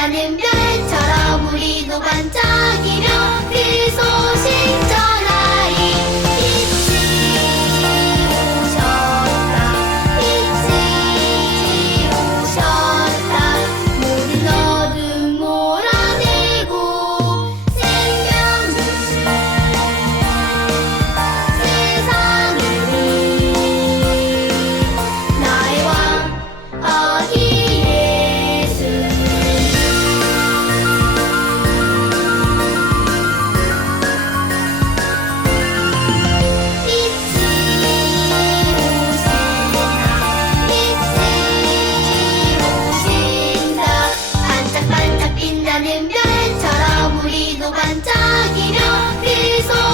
빛나는 별처럼 우리도 반짝이며 그 소식 많은 별처럼 우리도 반짝이며 그 손.